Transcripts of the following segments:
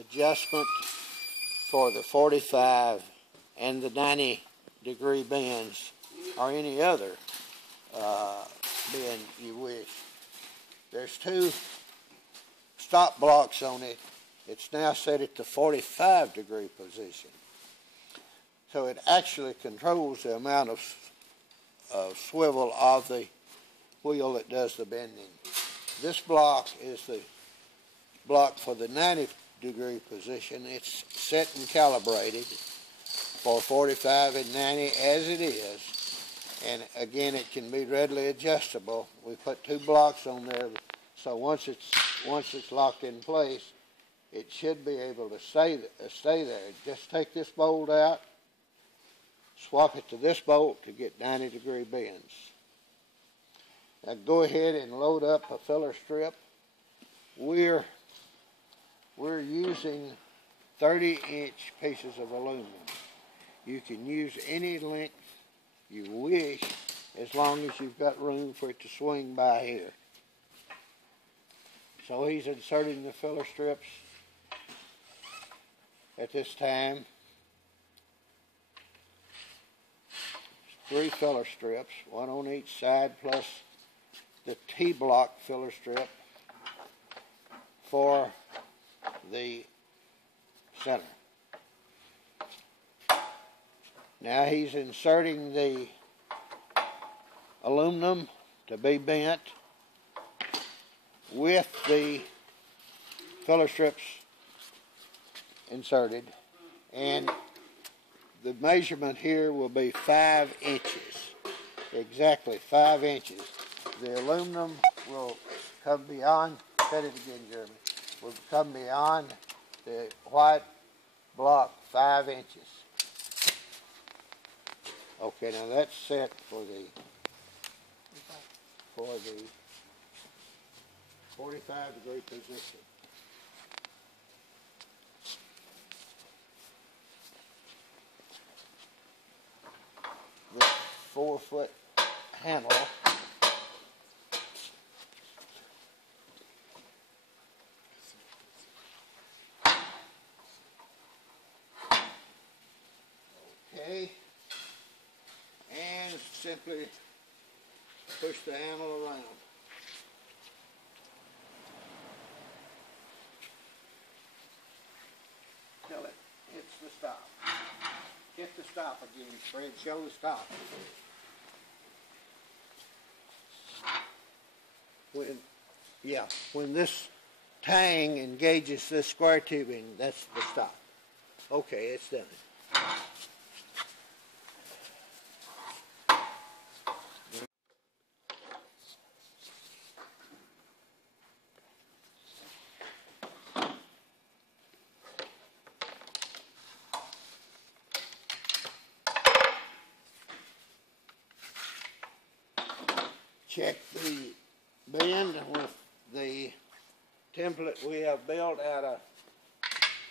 adjustment for the 45 and the 90-degree bends, or any other bend you wish. There's two stop blocks on it. It's now set at the 45-degree position. So it actually controls the amount of swivel of the wheel that does the bending. This block is the block for the 90-degree position. It's set and calibrated for 45 and 90 as it is. And again, it can be readily adjustable. We put two blocks on there, so once it's locked in place, it should be able to stay there. Just take this bolt out, swap it to this bolt to get 90-degree bends. Now go ahead and load up a filler strip. We're using 30-inch pieces of aluminum. You can use any length you wish as long as you've got room for it to swing by here. So he's inserting the filler strips at this time. 3 filler strips, one on each side, plus the T-block filler strip for the center. Now he's inserting the aluminum to be bent with the filler strips inserted, and the measurement here will be 5 inches, exactly 5 inches. The aluminum will come beyond, said it again, Jeremy, will come beyond the white block 5 inches. Okay, now that's set for the 45-degree position. The 4-foot handle okay, and simply push the handle around. Till it hits the stop. Hit the stop again, Fred. Show the stop. When this tang engages this square tubing, that's the stop. Okay, it's done. Check the bend with the template we have built out of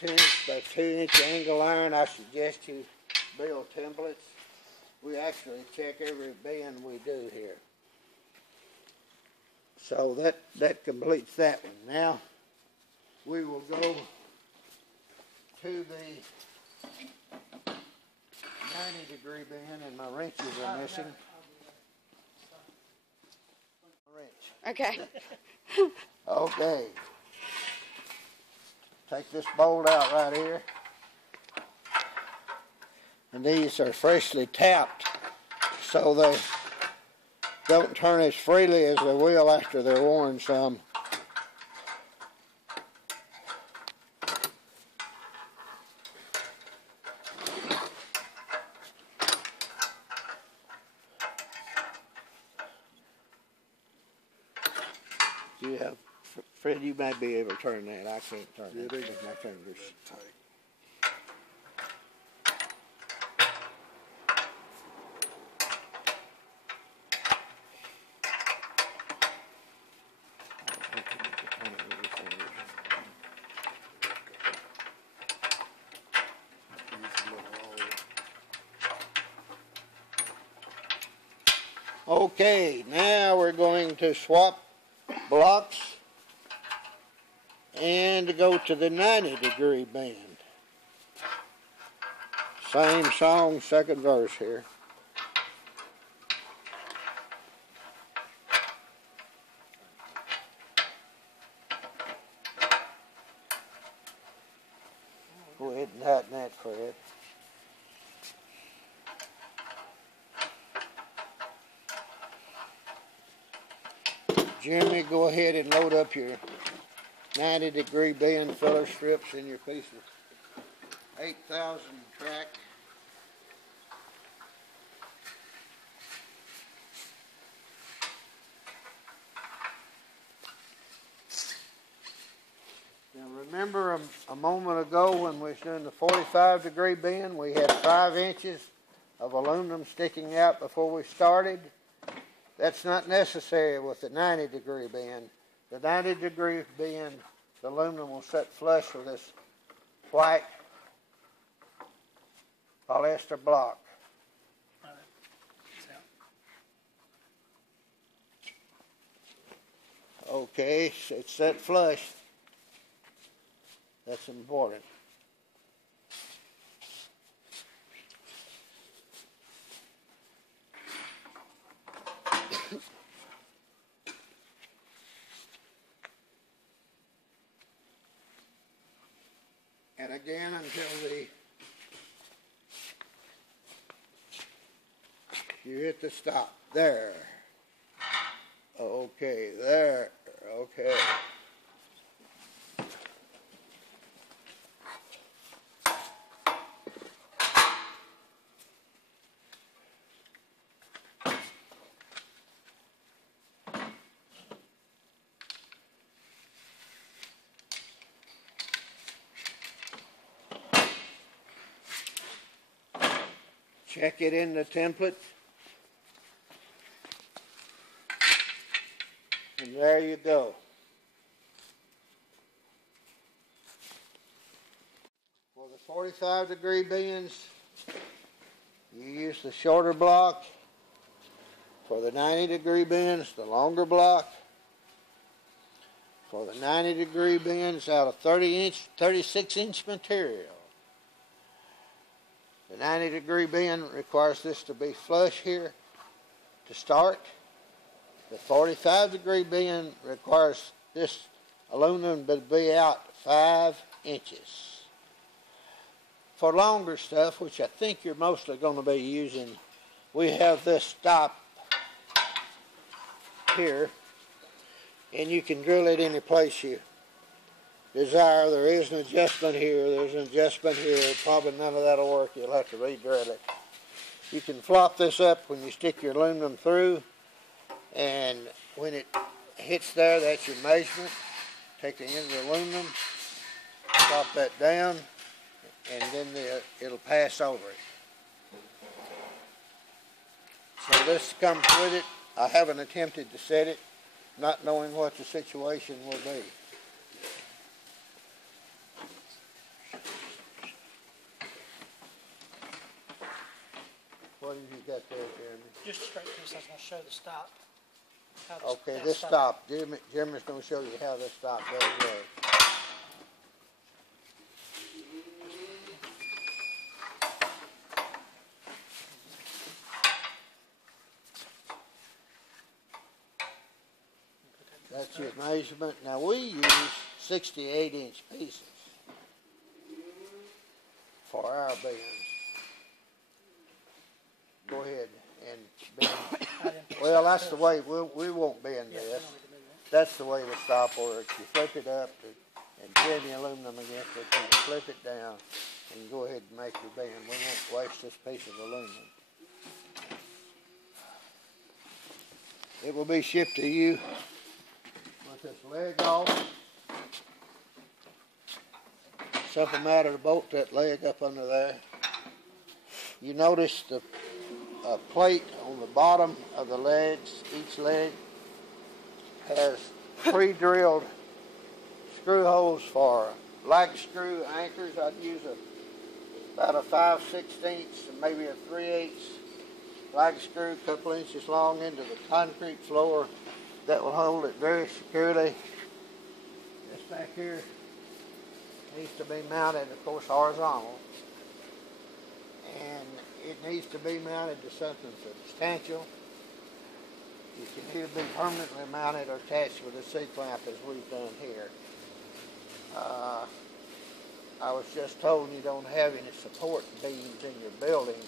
10-inch by 2-inch angle iron. I suggest you build templates. We actually check every bend we do here. So that completes that one. Now we will go to the 90-degree bend, and my wrenches are missing. Wrench. Okay. Okay. Take this bolt out right here. And these are freshly tapped so they don't turn as freely as they will after they're worn some. You have, Fred, you might be able to turn that. I can't turn it with my fingers. Okay, now we're going to swap blocks and go to the 90-degree bend. Same song, second verse here. Go ahead and tighten that, Fred. Jimmy, go ahead and load up your 90-degree bend filler strips in your piece of 8,000 track. Now remember a moment ago when we was doing the 45-degree bend, we had 5 inches of aluminum sticking out before we started. That's not necessary with the 90-degree bend. The 90-degree bend, the aluminum will set flush with this white polyester block. Okay, so it's set flush. That's important. And again until you hit the stop. There. Okay, there. Okay. Check it in the template. And there you go. For the 45-degree bends, you use the shorter block. For the 90-degree bends, the longer block. For the 90-degree bends, out of 36-inch material. The 90-degree bend requires this to be flush here to start. The 45-degree bend requires this aluminum to be out 5 inches. For longer stuff, which I think you're mostly going to be using, we have this stop here, and you can drill it any place you desire. There is an adjustment here, there's an adjustment here. Probably none of that will work. You'll have to re-drill it. You can flop this up when you stick your aluminum through, and when it hits there, that's your measurement. Take the end of the aluminum, flop that down, and then it'll pass over it. So this comes with it. I haven't attempted to set it, not knowing what the situation will be. What have you got there, Jeremy? Just a straight piece. I was going to show the stop. Okay, this stop. Jeremy's going to show you how this stop does work. That's your measurement. Now we use 68-inch pieces for our bends. Go ahead and bend. Well, that's the way, we won't bend this. That's the way the stop works. You flip it up and pin the aluminum against it, and you flip it down and go ahead and make your bend. We won't waste this piece of aluminum. It will be shipped to you with this leg off. Simple matter to bolt that leg up under there. You notice the plate on the bottom of the legs. Each leg has pre-drilled screw holes for like screw anchors. I'd use about a 5/16 and maybe a 3/8 like screw, a couple inches long into the concrete floor that will hold it very securely. This back here needs to be mounted, of course, horizontal. And it needs to be mounted to something substantial. You can either be permanently mounted or attached with a C-clamp as we've done here. I was just told you don't have any support beams in your building,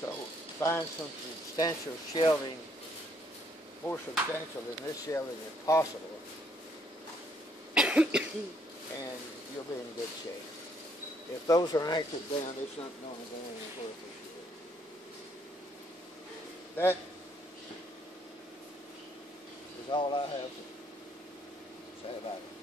so find some substantial shelving, more substantial than this shelving as possible, and you'll be in good shape. If those are anchored down, it's not going to go anywhere for sure. That is all I have to say about it.